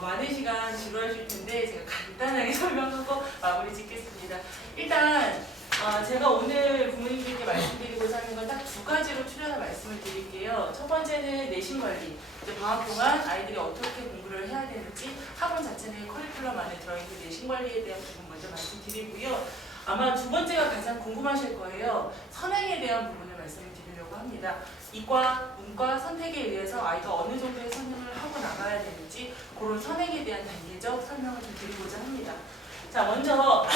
많은 시간 지루하실 텐데 제가 간단하게 설명하고 마무리 짓겠습니다. 일단 제가 오늘 부모님들께 말씀드리고자 하는 건 딱 두 가지로 추려서 말씀을 드릴게요. 첫 번째는 내신 관리. 이제 방학 동안 아이들이 어떻게 공부를 해야 되는지 학원 자체의 커리큘럼 안에 들어있는 내신 관리에 대한 부분 먼저 말씀드리고요. 아마 두 번째가 가장 궁금하실 거예요. 선행에 대한 부분을 말씀을 드리려고 합니다. 이과, 문과 선택에 의해서 아이가 어느 정도의 선행을 하고 나가야 되는지 그런 선행에 대한 단계적 설명을 좀 드리고자 합니다. 자, 먼저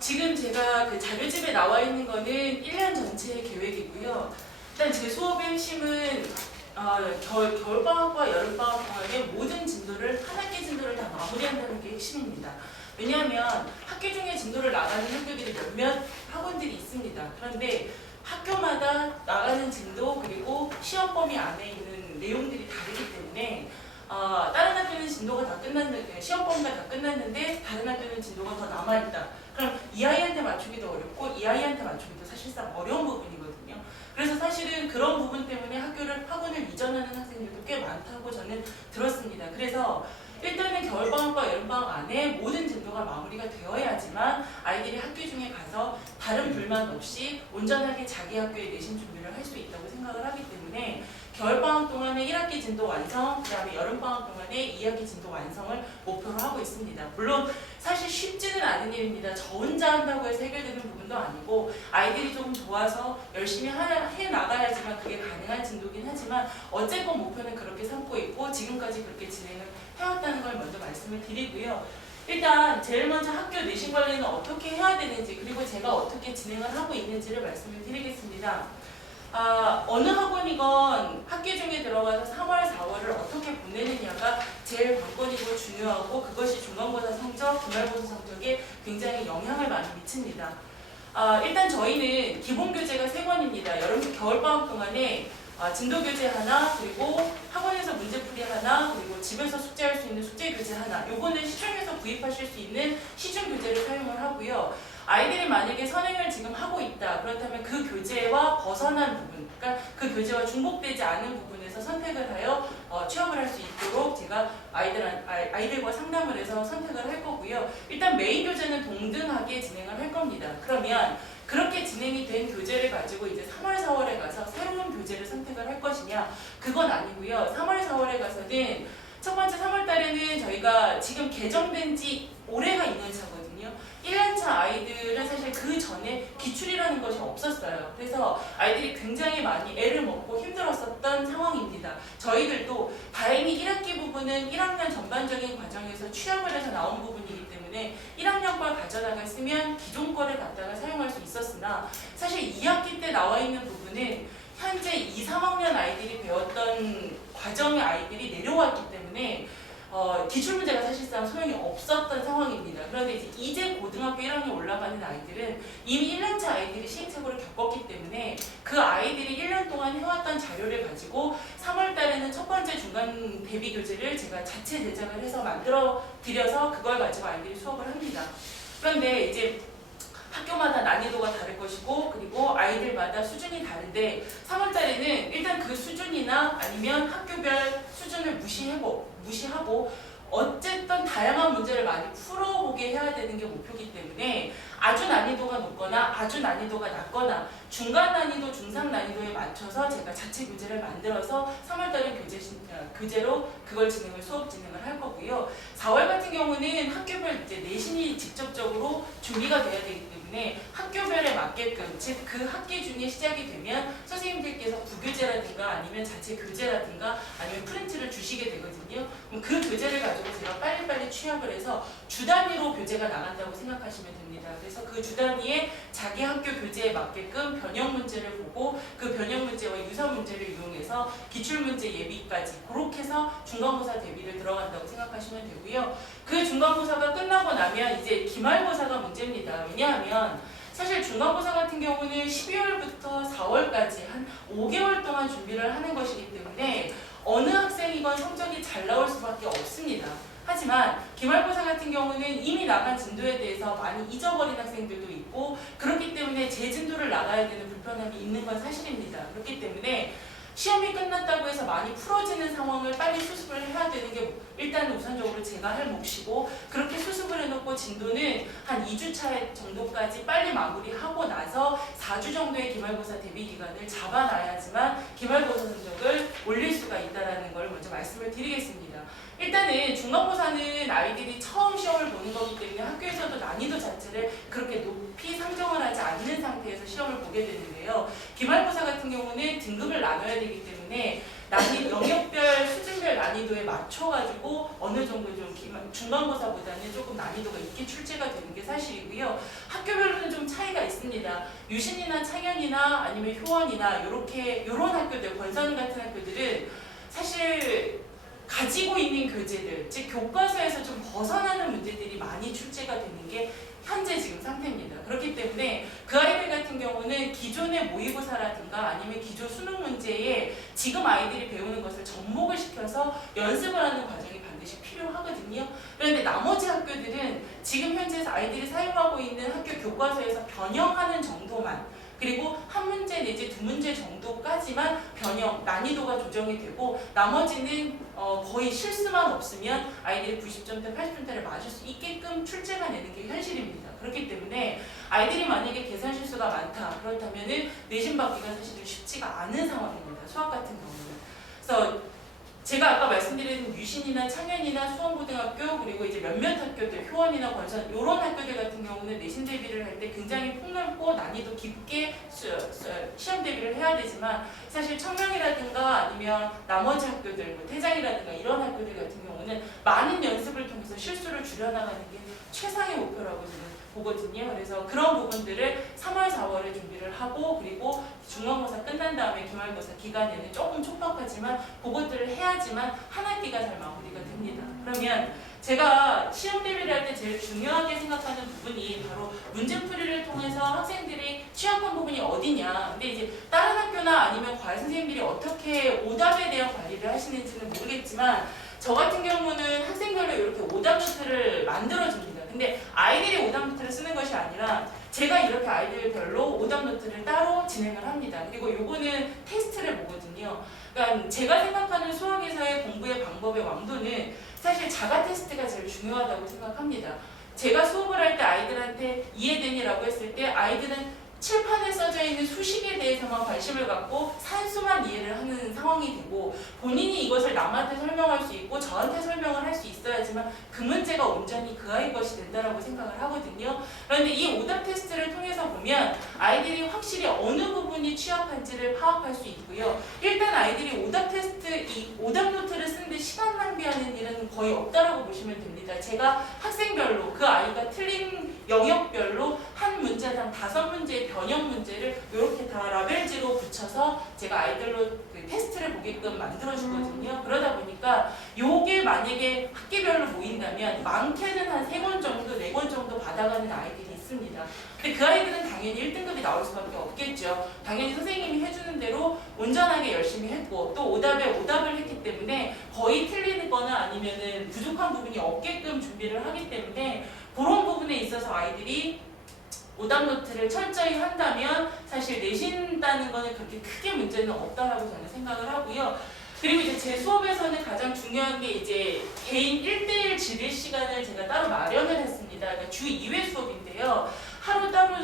지금 제가 그 자료집에 나와 있는 거는 1년 전체의 계획이고요. 일단 제 수업의 핵심은 겨울방학과 여름방학 동안에 모든 진도를, 한 학기 진도를 다 마무리한다는 게 핵심입니다. 왜냐하면 학교 중에 진도를 나가는 학교들이 몇몇 학원들이 있습니다. 그런데 학교마다 나가는 진도 그리고 시험 범위 안에 있는 내용들이 다르기 때문에 다른 학교는 진도가 다 끝났는데 시험 범위가 다 끝났는데 다른 학교는 진도가 더 남아있다. 그럼 이 아이한테 맞추기도 어렵고 이 아이한테 맞추기도 사실상 어려운 부분이거든요. 그래서 사실은 그런 부분 때문에 학원을 이전하는 학생들도 꽤 많다고 저는 들었습니다. 그래서 일단은 겨울방학과 여름방학 안에 모든 진도가 마무리가 되어야지만 아이들이 학교 중에 가서 다른 불만 없이 온전하게 자기 학교에 내신 준비를 할 수 있다고 생각을 하기 때문에 겨울방학 동안에 1학기 진도 완성, 그 다음에 여름방학 동안에 2학기 진도 완성을 목표로 하고 있습니다. 물론 사실 쉽지는 않은 일입니다. 저 혼자 한다고 해서 해결되는 부분도 아니고 아이들이 조금 좋아서 열심히 해 나가야지만 그게 가능한 진도긴 하지만 어쨌건 목표는 그렇게 삼고 있고 지금까지 그렇게 진행을 해왔다는 걸 먼저 말씀을 드리고요. 일단 제일 먼저 학교 내신 관리는 어떻게 해야 되는지 그리고 제가 어떻게 진행을 하고 있는지를 말씀을 드리겠습니다. 어느 학원이건 학기 중에 들어가서 3월, 4월을 어떻게 보내느냐가 제일 관건이고 중요하고 그것이 중간고사 성적, 기말고사 성적에 굉장히 영향을 많이 미칩니다. 일단 저희는 기본교재가 3권입니다. 겨울방학 동안에 진도교재 하나, 그리고 학원에서 문제풀이 하나, 그리고 집에서 숙제할 수 있는 숙제교재 하나. 요거는 시중에서 구입하실 수 있는 시중교재를 사용을 하고요. 아이들이 만약에 선행을 지금 하고 있다. 그렇다면 그 교재와 벗어난 부분, 그러니까 그 교재와 중복되지 않은 부분에서 선택을 하여 취업을 할 수 있도록 제가 아이들과 상담을 해서 선택을 할 거고요. 일단 메인 교재는 동등하게 진행을 할 겁니다. 그러면 그렇게 진행이 된 교재를 가지고 이제 3월, 4월에 가서 새로운 교재를 선택을 할 것이냐? 그건 아니고요. 3월, 4월에 가서는 첫 번째 3월 달에는 저희가 지금 개정된 지 올해가 2년 차거든요. 1년차 아이들은 사실 그 전에 기출이라는 것이 없었어요. 그래서 아이들이 굉장히 많이 애를 먹고 힘들었었던 상황입니다. 저희들도 다행히 1학기 부분은 1학년 전반적인 과정에서 취업을 해서 나온 부분이기 때문에 1학년 걸 가져나갔으면 기존 거를 갖다가 사용할 수 있었으나 사실 2학기 때 나와 있는 부분은 현재 2, 3학년 아이들이 배웠던 과정의 아이들이 내려왔기 때문에 기출문제가 사실상 소용이 없었던 상황입니다. 그런데 이제 고등학교 1학년 올라가는 아이들은 이미 1년차 아이들이 시행착오를 겪었기 때문에 그 아이들이 1년 동안 해왔던 자료를 가지고 3월 달에는 첫 번째 중간 대비 교재를 제가 자체 제작을 해서 만들어 드려서 그걸 가지고 아이들이 수업을 합니다. 그런데 이제 학교마다 난이도가 다를 것이고 그리고 아이들마다 수준이 다른데 3월 달에는 일단 그 수준이나 아니면 학교별 수준을 무시하고 어쨌든 다양한 문제를 많이 풀어보게 해야 되는 게 목표이기 때문에 아주 난이도가 높거나 아주 난이도가 낮거나 중간 난이도, 중상 난이도에 맞춰서 제가 자체 교재를 만들어서 3월 달에 교재로 그걸 수업 진행을 할 거고요. 4월 같은 경우는 학교별 이제 내신이 직접적으로 준비가 돼야 되기 때문에 학교별에 맞게끔 즉 그 학기 중에 시작이 되면 선생님들께서 부교재라든가 아니면 자체 교재라든가 아니면 프린트를 주시게 되거든요. 그럼 그 교재를 가지고 제가 빨리빨리 취합을 해서 주 단위로 교재가 나간다고 생각하시면 됩니다. 그래서 그 주 단위에 자기 학교 교재에 맞게끔 변형 문제를 보고 그 변형 문제와 유사 문제를 이용해서 기출 문제 예비까지 그렇게 해서 중간고사 대비를 들어간다고 생각하시면 되고요. 그 중간고사가 끝나고 나면 이제 기말고사가 문제입니다. 왜냐하면 사실 중간고사 같은 경우는 12월부터 4월까지 한 5개월 동안 준비를 하는 것이기 때문에 어느 학생이건 성적이 잘 나올 수밖에 없습니다. 하지만 기말고사 같은 경우는 이미 나간 진도에 대해서 많이 잊어버린 학생들도 있고 그렇기 때문에 재진도를 나가야 되는 불편함이 있는 건 사실입니다. 그렇기 때문에 시험이 끝났다고 해서 많이 풀어지는 상황을 빨리 수습을 해야 되는 게 일단 우선적으로 제가 할 몫이고, 그렇게 수습을 해놓고 진도는 한 2주차 정도까지 빨리 마무리하고 나서 4주 정도의 기말고사 대비 기간을 잡아놔야지만 기말고사 성적을 올릴 수가 있다는 걸 먼저 말씀을 드리겠습니다. 일단은 중간고사는 아이들이 처음 시험을 보는 거기 때문에 학교에서도 난이도 자체를 그렇게 높이 상정을 하지 않는 상태에서 시험을 보게 되는데요. 기말고사 같은 경우는 등급을 나눠야 되기 때문에 영역별 수준별 난이도에 맞춰가지고 어느 정도 좀 중간고사보다는 조금 난이도가 있게 출제가 되는 게 사실이고요. 학교별로는 좀 차이가 있습니다. 유신이나 창현이나 아니면 효원이나 요런 학교들, 권선 같은 학교들은 사실 가지고 있는 교재들, 즉 교과서에서 좀 벗어나는 문제들이 많이 출제가 되는 게 현재 지금 상태입니다. 그렇기 때문에 그 아이들 같은 경우는 기존의 모의고사라든가 아니면 기존 수능 문제에 지금 아이들이 배우는 것을 접목을 시켜서 연습을 하는 과정이 반드시 필요하거든요. 그런데 나머지 학교들은 지금 현재 아이들이 사용하고 있는 학교 교과서에서 변형하는 정도만, 그리고 한 문제 내지 두 문제 정도까지만 변형, 난이도가 조정이 되고 나머지는 거의 실수만 없으면 아이들이 90점대, 80점대를 맞을 수 있게끔 출제가 되는 게 현실입니다. 그렇기 때문에 아이들이 만약에 계산 실수가 많다, 그렇다면 내신 받기가 사실은 쉽지가 않은 상황입니다. 수학 같은 경우는. 그래서 제가 아까 말씀드린 유신이나 창현이나 수원고등학교, 그리고 이제 몇몇 학교들, 효원이나 권선 이런 학교들 같은 경우는 내신 대비를 할 때 굉장히 폭넓고 난이도 깊게 시험 대비를 해야 되지만, 사실 청명이라든가 아니면 나머지 학교들, 뭐 태장이라든가 이런 학교들 같은 경우는 많은 연습을 통해서 실수를 줄여나가는 게 최상의 목표라고 저는 보거든요. 그래서 그런 부분들을 3월, 4월에 준비를 하고, 그리고 중간고사 끝난 다음에 기말고사 기간에는 조금 촉박하지만 그것들을 해야지만 한 학기가 잘 마무리가 됩니다. 그러면 제가 시험 대비를 할 때 제일 중요하게 생각하는 부분이 바로 문제풀이를 통해서 학생들이 취약한 부분이 어디냐. 근데 이제 다른 학교나 아니면 과외 선생님들이 어떻게 오답에 대한 관리를 하시는지는 모르겠지만, 저 같은 경우는 학생별로 이렇게 오답 노트를 만들어줍니다. 근데 아이들이 오답 노트를 쓰는 것이 아니라 제가 이렇게 아이들별로 오답 노트를 따로 진행을 합니다. 그리고 요거는 테스트를 보거든요. 그러니까 제가 생각하는 수학에서의 공부의 방법의 왕도는 사실 자가 테스트가 제일 중요하다고 생각합니다. 제가 수업을 할 때 아이들한테 이해되니라고 했을 때 아이들은 칠판에 써져 있는 수식에 대해서만 관심을 갖고 산수만 이해를 하는 상황이 되고, 본인이 이것을 남한테 설명할 수 있고 저한테 설명을 할 수 있어야지만 그 문제가 온전히 그 아이 것이 된다라고 생각을 하거든요. 그런데 이 오답 테스트를 통해서 보면 아이들이 확실히 어느 부분이 취약한지를 파악할 수 있고요. 일단 아이들이 오답 테스트, 이 오답 노트를 쓰는데 시간 낭비하는 일은 거의 없다라고 보시면 됩니다. 제가 학생별로 그 아이가 틀린 영역별로 한 문제당 5문제의 변형 문제를 이렇게 다 라벨지로 붙여서 제가 아이들로 그 테스트를 보게끔 만들어주거든요. 그러다 보니까 요게 만약에 학기별로 모인다면 많게는 한 3권 정도, 4권 정도 받아가는 아이들이 있습니다. 근데 그 아이들은 당연히 1등급이 나올 수밖에 없겠죠. 당연히 선생님이 해주는 대로 온전하게 열심히 했고, 또 오답에 오답을 했기 때문에 거의 틀리거나 아니면은 부족한 부분이 없게끔 준비를 하기 때문에 그런 부분에 있어서 아이들이 오답 노트를 철저히 한다면 사실 내신다는 거는 그렇게 크게 문제는 없다라고 저는 생각을 하고요. 그리고 이제 제 수업에서는 가장 중요한 게 이제 개인 1대1 지릴 시간을 제가 따로 마련을 했습니다. 그러니까 주 2회 수업인데요. 하루 따로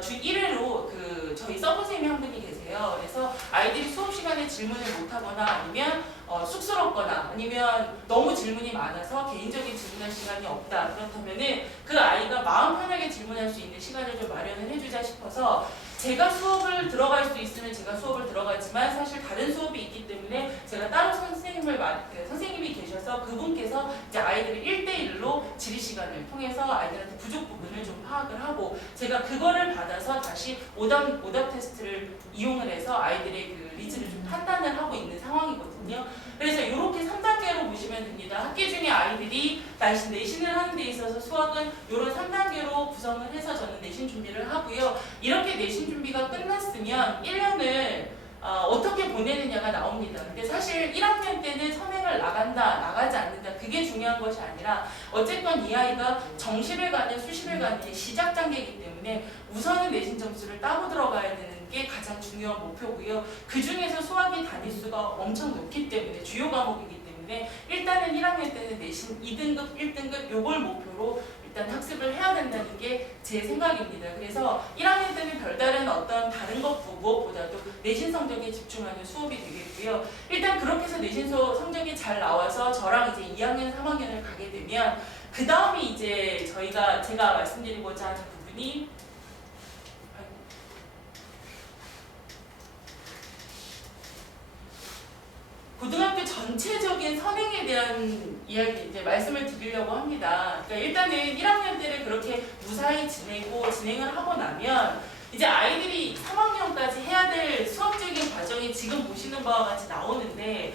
주 1회로 그 저희 서브 선생님이 한 분이 계세요. 그래서 아이들이 수업 시간에 질문을 못하거나 아니면 쑥스럽거나 아니면 너무 질문이 많아서 개인적인 질문할 시간이 없다. 그렇다면은 그 아이가 마음 편하게 질문할 수 있는 시간을 좀 마련을 해주자 싶어서, 제가 수업을 들어갈 수 있으면 제가 수업을 들어가지만 사실 다른 수업이 있기 때문에 제가 따로 선생님이 계셔서 그분께서 이제 아이들을 1대1로 지리 시간을 통해서 아이들한테 부족 부분을 좀 파악을 하고, 제가 그거를 받아서 다시 오답 테스트를 이용을 해서 아이들의 그 리즈를 좀 판단을 하고 있는 상황이거든요. 그래서 이렇게 3단계로 보시면 됩니다. 학기 중에 아이들이 내신을 하는 데 있어서 수학은 이런 3단계로 구성을 해서 저는 내신 준비를 하고요. 이렇게 내신 준비가 끝났으면 1년을 어떻게 보내느냐가 나옵니다. 근데 사실 1학년 때는 선행을 나간다, 나가지 않는다, 그게 중요한 것이 아니라 어쨌건 이 아이가 정시를 가든 수시를 가든 시작 단계이기 때문에 우선은 내신 점수를 따고 들어가야 되는 게 가장 중요한 목표고요. 그 중에서 수학의 단위수가 엄청 높기 때문에 주요 과목이기 때문에 일단은 1학년 때는 내신 2등급, 1등급 요걸 목표로 일단 학습을 해야 된다는 게 제 생각입니다. 그래서 1학년 때는 별다른 어떤 다른 것 무엇보다도 내신 성적에 집중하는 수업이 되겠고요. 일단 그렇게 해서 내신 성적이 잘 나와서 저랑 이제 2학년, 3학년을 가게 되면 그 다음이 이제 제가 말씀드리고자 하는 부분이 고등학교 전체적인 선행에 대한 이야기 이제 말씀을 드리려고 합니다. 그러니까 일단은 1학년 때를 그렇게 무사히 진행을 하고 나면 이제 아이들이 3학년까지 해야 될 수학적인 과정이 지금 보시는 바와 같이 나오는데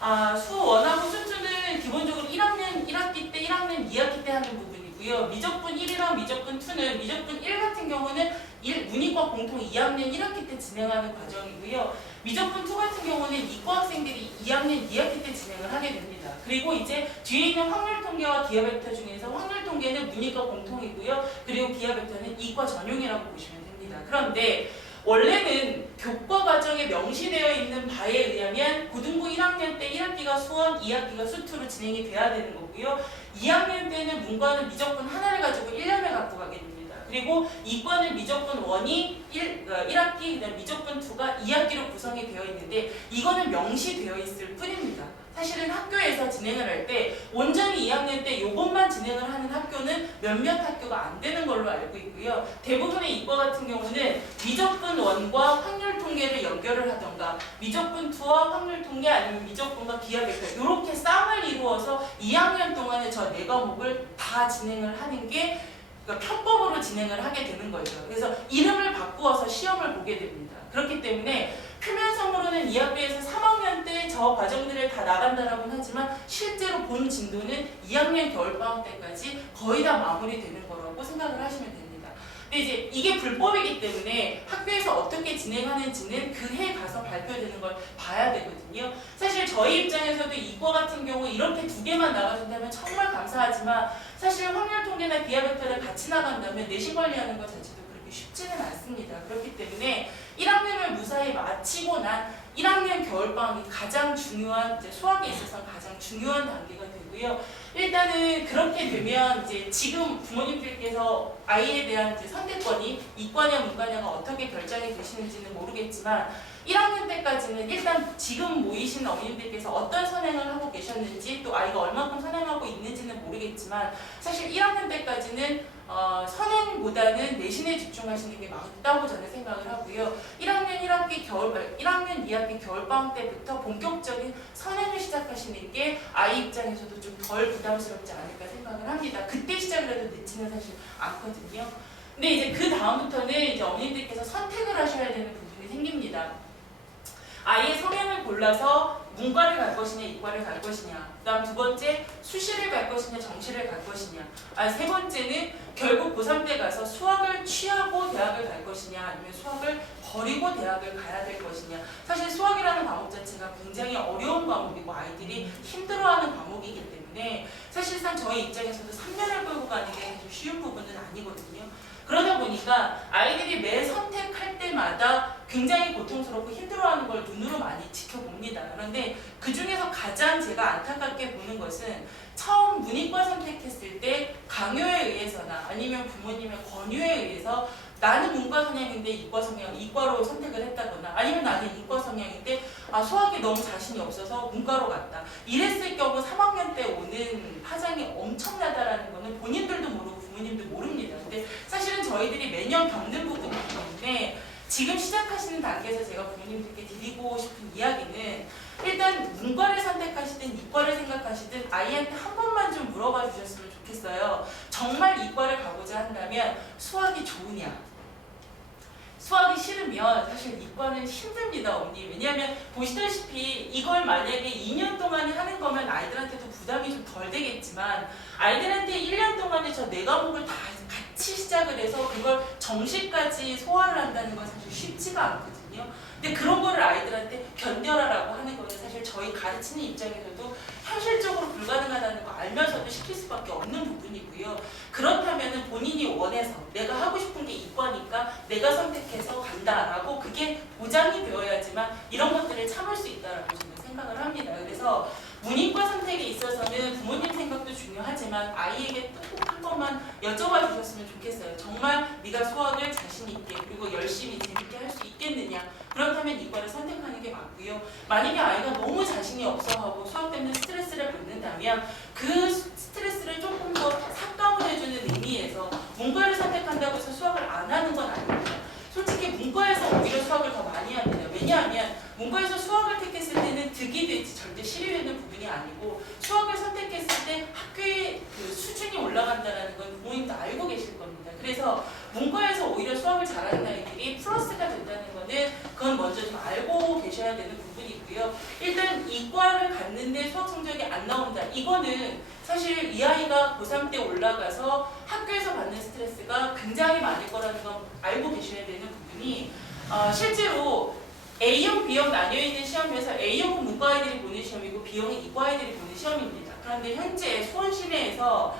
원하고 순수는 기본적으로 1학년 1학기 때, 1학년 2학기 때 하는 부분이고요. 미적분 1이랑 미적분 2는 미적분 1 같은 경우는 문이과 공통 2학년 1학기 때 진행하는 과정이고요. 미적분 2 같은 경우는 이과 학생들이 2학년 2학기 때 진행을 하게 됩니다. 그리고 이제 뒤에 있는 확률 통계와 기하 벡터 중에서 확률 통계는 문이과 공통이고요. 그리고 기하 벡터는 이과 전용이라고 보시면 됩니다. 그런데 원래는 교과 과정에 명시되어 있는 바에 의하면 고등부 1학년 때 1학기가 수원, 2학기가 수투로 진행이 돼야 되는 거고요. 2학년 때는 문과는 미적분 하나를 가지고 1년을 갖고 가게 됩니다. 그리고 이과는 미적분 1이 1학기, 그다음 미적분 2가 2학기로 구성이 되어 있는데 이거는 명시되어 있을 뿐입니다. 사실은 학교에서 진행을 할 때 온전히 2학년 때 이것만 진행을 하는 학교는 몇몇 학교가 안 되는 걸로 알고 있고요. 대부분의 이과 같은 경우는 미적분 1과 확률 통계를 연결을 하던가 미적분 2와 확률 통계 아니면 미적분과 기하 벡터 이렇게 쌍을 이루어서 2학년 동안에 저 4과목을 다 진행을 하는 게 그러니까 편법으로 진행을 하게 되는 거죠. 그래서 이름을 바꾸어서 시험을 보게 됩니다. 그렇기 때문에 표면성으로는 2학기에서 3학년 때 저 과정들을 다 나간다라고는 하지만 실제로 본 진도는 2학년 겨울방학 때까지 거의 다 마무리되는 거라고 생각을 하시면 됩니다. 근데 이제 이게 불법이기 때문에 학교에서 어떻게 진행하는지는 그 해 가서 발표되는 걸 봐야 되거든요. 사실 저희 입장에서도 이과 같은 경우 이렇게 2개만 나가준다면 정말 감사하지만 사실 확률 통계나 기하 벡터를 같이 나간다면 내신 관리하는 것 자체도 그렇게 쉽지는 않습니다. 그렇기 때문에 1학년을 무사히 마치고 난 1학년 겨울방학이 가장 중요한 이제 수학에 있어서 가장 중요한 단계가 되고요. 일단은 그렇게 되면 이제 지금 부모님들께서 아이에 대한 이제 선택권이 이과냐 문과냐가 어떻게 결정이 되시는지는 모르겠지만 1학년 때까지는 일단 지금 모이신 어머님들께서 어떤 선행을 하고 계셨는지 또 아이가 얼마큼 선행하고 있는지는 모르겠지만 사실 1학년 때까지는 선행보다는 내신에 집중하시는 게 맞다고 저는 생각을 하고요. 1학년 1학기 2학기 겨울방학 때부터 본격적인 선행을 시작하시는 게 아이 입장에서도 좀 덜 부담스럽지 않을까 생각을 합니다. 그때 시작을 해도 늦지는 사실 않거든요. 근데 이제 그 다음부터는 이제 어머님들께서 선택을 하셔야 되는 부분이 생깁니다. 아이의 성향을 골라서 문과를 갈 것이냐 이과를 갈 것이냐, 그 다음 2번째 수시를 갈 것이냐 정시를 갈 것이냐, 3번째는 결국 고3 때 가서 수학을 취하고 대학을 갈 것이냐 아니면 수학을 버리고 대학을 가야 될 것이냐. 사실 수학이라는 과목 자체가 굉장히 어려운 과목이고 아이들이 힘들어하는 과목이기 때문에 사실상 저희 입장에서도 3년을 끌고 가는 게 쉬운 부분은 아니거든요. 그러다 보니까 아이들이 매 선택할 때마다 굉장히 고통스럽고 힘들어하는 걸 눈으로 많이 지켜봅니다. 그런데 그 중에서 가장 제가 안타깝게 보는 것은 처음 문이과 선택했을 때 강요에 의해서나 아니면 부모님의 권유에 의해서 나는 문과 성향인데 이과로 선택을 했다거나 아니면 나는 이과 성향인데 수학이 너무 자신이 없어서 문과로 갔다. 이랬을 경우 3학년 때 오는 파장이 엄청나다라는 거는 본인들도 모르고 부모님도 모릅니다. 근데 사실은 저희들이 매년 겪는 부분이기 때문에 지금 시작하시는 단계에서 제가 부모님들께 드리고 싶은 이야기는 일단 문과를 선택하시든 이과를 생각하시든 아이한테 한 번만 좀 물어봐 주셨으면 좋겠어요. 정말 이과를 가고자 한다면 수학이 좋으냐? 수학이 싫으면 사실 이과는 힘듭니다, 언니. 왜냐하면 보시다시피 이걸 만약에 2년 동안에 하는 거면 아이들한테도 부담이 좀 덜 되겠지만 아이들한테 1년 동안에 저 4과목을 다 같이 시작을 해서 그걸 정시까지 소화를 한다는 건 사실 쉽지가 않거든요. 거거든요. 근데 그런 거를 아이들한테 견뎌라라고 하는 거는 사실 저희 가르치는 입장에서도 현실적으로 불가능하다는 거 알면서도 시킬 수밖에 없는 부분이고요. 그렇다면 본인이 원해서 내가 하고 싶은 게 이과니까 내가 선택해서 간다라고 그게 보장이 되어야지만 이런 것들을 참을 수 있다라고 저는 생각을 합니다. 그래서 문이과 선택에 있어서는 부모님 생각도 중요하지만 아이에게 꼭 한 번만 여쭤봐 주셨으면 좋겠어요. 정말 네가 수학을 자신 있게 그리고 열심히 재밌게 할 수 있겠느냐. 그렇다면 이과를 선택하는 게 맞고요. 만약에 아이가 너무 자신이 없어하고 수학 때문에 스트레스를 받는다면 그 스트레스를 조금 더 삭감해주는 의미에서 문과를 선택한다고 해서 수학을 안 하는 건 아닙니다. 솔직히 문과에서 오히려 수학을 더 많이 합니다. 왜냐하면 문과에서 수학을 택했을 때는 득이 될지 절대 실이 되는 부분이 아니고 수학을 선택했을 때 학교의 그 수준이 올라간다는 건 부모님도 알고 계실 겁니다. 그래서 문과에서 오히려 수학을 잘하는 아이들이 플러스가 된다는 거는 그건 먼저 좀 알고 계셔야 되는 부분이고요. 일단 이과를 갔는데 수학 성적이 안 나온다. 이거는 사실 이 아이가 고3 때 올라가서 학교에서 받는 스트레스가 굉장히 많을 거라는 건 알고 계셔야 되는 부분이 실제로 A형, B형 나뉘어있는 시험에서 A형은 문과 아이들이 보는 시험이고 B형은 이과 아이들이 보는 시험입니다. 그런데 현재 수원 시내에서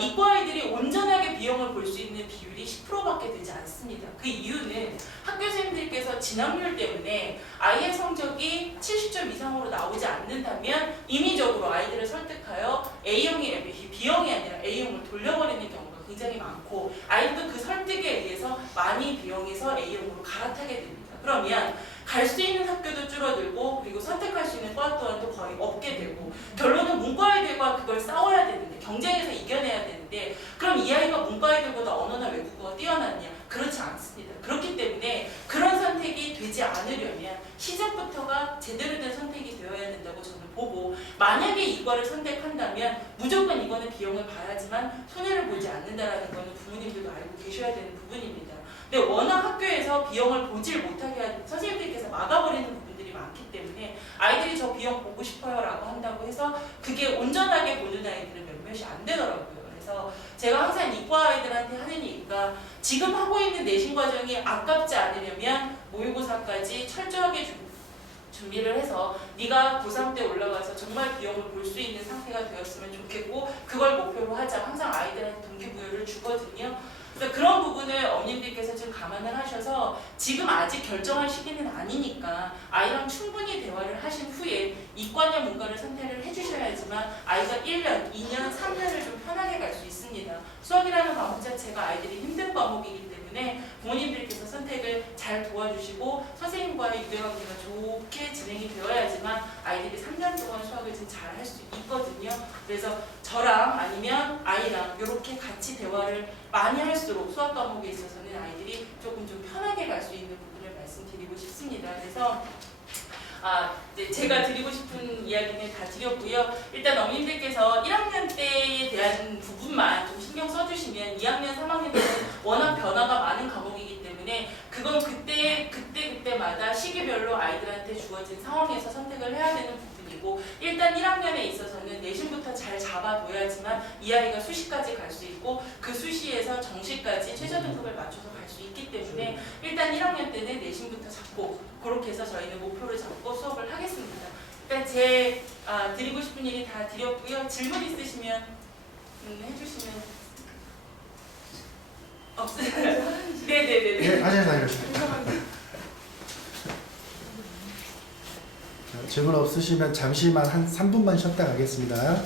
이과 아이들이 온전하게 B형을 볼 수 있는 비율이 10%밖에 되지 않습니다. 그 이유는 학교 선생님들께서 진학률 때문에 아이의 성적이 70점 이상으로 나오지 않는다면 임의적으로 아이들을 설득하여 B형이 아니라 A형을 돌려버리는 경우가 굉장히 많고 아이도 그 설득에 의해서 많이 B형에서 A형으로 갈아타게 됩니다. 그러면 갈 수 있는 학교도 줄어들고 그리고 선택할 수 있는 과 또한 또 거의 없게 되고 결론은 문과 아이들과 그걸 싸워야 되는데 경쟁에서 이겨내야 되는데 그럼 이 아이가 문과 아이들보다 언어나 외국어가 뛰어났냐? 그렇지 않습니다. 그렇기 때문에 그런 선택이 되지 않으려면 시작부터가 제대로 된 선택이 되어야 된다고 저는 보고 만약에 이과를 선택한다면 무조건 이거는 비용을 봐야지만 손해를 보지 않는다라는 거는 부모님들도 알고 계셔야 되는 부분입니다. 근데 워낙 학교에서 비용을 보질 못하게 한 선생님들께서 막아버리는 부분들이 많기 때문에 아이들이 저 비용 보고 싶어요 라고 한다고 해서 그게 온전하게 보는 아이들은 몇몇이 안 되더라고요. 그래서 제가 항상 이과 아이들한테 하는 얘기가 지금 하고 있는 내신 과정이 아깝지 않으려면 모의고사까지 철저하게 준비를 해서 네가 고3 때 올라가서 정말 비용을 볼 수 있는 상태가 되었으면 좋겠고 그걸 목표로 하자. 항상 아이들한테 동기부여를 주거든요. 그래서 그런 부분을 어머님들께서 좀 감안을 하셔서 지금 아직 결정할 시기는 아니니까 아이랑 충분히 대화를 하신 후에 이과냐 문과를 선택을 해주셔야지만 아이가 1년, 2년, 3년을 좀 편하게 갈 수 있습니다. 수학이라는 과목 자체가 아이들이 힘든 과목이기 때문에 부모님들께서 선택을 잘 도와주시고 선생님과의 유대관계가 좋게 진행이 되어야지만 아이들이 3년 동안 수학을 좀 잘 할 수 있거든요. 그래서 저랑 아니면 아이랑 이렇게 같이 대화를 많이 할수록 수학 과목에 있어서는 아이들이 조금 좀 편하게 갈 수 있는 부분을 말씀드리고 싶습니다. 그래서 제가 드리고 싶은 이야기는 다 드렸고요. 일단 어머님들께서 1학년 때에 대한 부분만 좀 신경 써주시면 2학년, 3학년 때는 워낙 변화가 많은 과목이기 때문에 그건 그때마다 시기별로 아이들한테 주어진 상황에서 선택을 해야 되는 부분이고 일단 1학년에 있어서는 내신부터 잘 잡아둬야지만 이 아이가 수시까지 갈 수 있고 그 수시에서 정시까지 최저 등급을 맞춰서 갈 수 있기 때문에 일단 1학년 때는 내신부터 잡고 그렇게 해서 저희는 목표를 잡고 수업을 하겠습니다. 일단 제 드리고 싶은 얘기 다 드렸고요. 질문 있으시면 해주시면 없어요. 네네네. 네, 하셔야 되겠습니다. 질문 없으시면 잠시만 한 3분만 쉬었다 가겠습니다.